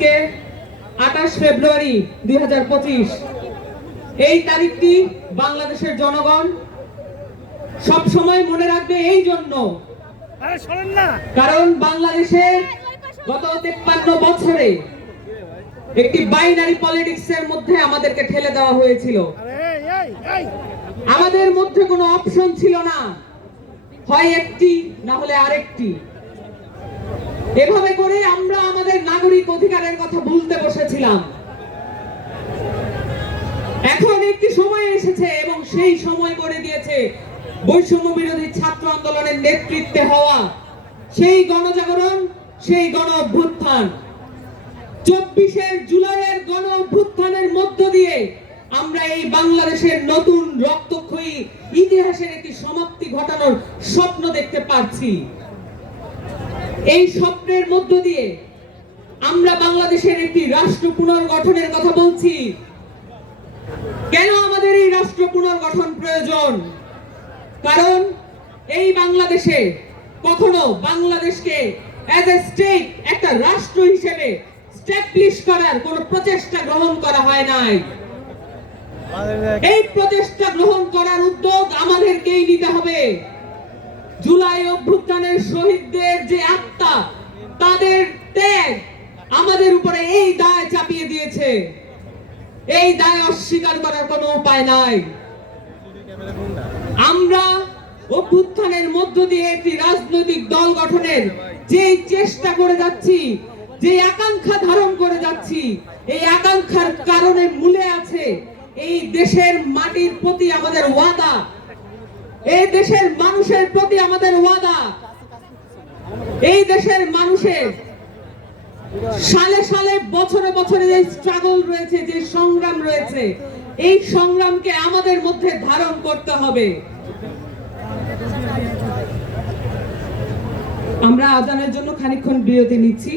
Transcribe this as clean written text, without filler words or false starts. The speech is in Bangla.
আজকে 28 ফেব্রুয়ারি 2025 এই তারিখটি বাংলাদেশের জনগণ সব সময় মনে রাখবে এই জন্য, কারণ বাংলাদেশে গত 53 বছরে একটি বাইনারি পলিটিক্সের মধ্যে আমাদেরকে ঠেলে দেওয়া হয়েছিল। আমাদের মধ্যে কোনো অপশন ছিল না, হয় একটি না হলে আরেকটি। এভাবে করে আমরা আমাদের নাগরিক অধিকারের কথা ভুলতে বসেছিলাম। এখন একটি সময় এসেছে এবং সেই সময় করে দিয়েছে বৈষম্য বিরোধী ছাত্র আন্দোলনের নেতৃত্বে হওয়া সেই গণজাগরণ, সেই গণ অভ্যুত্থান। 24 জুলাইয়ের গণ অভ্যুত্থানের মধ্য দিয়ে আমরা এই বাংলাদেশের নতুন রক্তক্ষয়ী ইতিহাসের একটি সমাপ্তি ঘটানোর স্বপ্ন দেখতে পারছি। এই স্বপ্নের মধ্য দিয়ে আমরা বাংলাদেশের একটি রাষ্ট্র পুনর্গঠনের কথা বলছি। কেন আমাদের এই রাষ্ট্র পুনর্গঠন প্রয়োজন? কারণ এই বাংলাদেশে কখনো বাংলাদেশকে অ্যাজ এ স্টেট, একটা রাষ্ট্র হিসেবে স্ট্যাবলিশ করার কোনো প্রচেষ্টা গ্রহণ করা হয় নাই। এই প্রচেষ্টা গ্রহণ করার উদ্যোগ আমাদেরকেই নিতে হবে। জুলাই অভ্যুত্থানের শহীদদের যে আত্মা, তাদের ত্যাগ আমাদের উপরে এই দায় চাপিয়ে দিয়েছে। এই দায় অস্বীকার করার কোনো উপায় নাই। আমরা অভ্যুত্থানের মধ্য দিয়ে একটি রাজনৈতিক দল গঠনের যে চেষ্টা করে যাচ্ছি, যে আকাঙ্ক্ষা ধারণ করে যাচ্ছি, এই আকাঙ্ক্ষার কারণে মূলে আছে এই দেশের মাটির প্রতি আমাদের ওয়াদা, এই দেশের মানুষের প্রতি আমাদের ওয়াদা। এই দেশের মানুষের সালে সালে বছরে বছরে যে স্ট্রাগল রয়েছে, যে সংগ্রাম রয়েছে, এই সংগ্রামকে আমাদের মধ্যে ধারণ করতে হবে। আমরা আজানের জন্য খানিকক্ষণ বিরতি নিচ্ছি।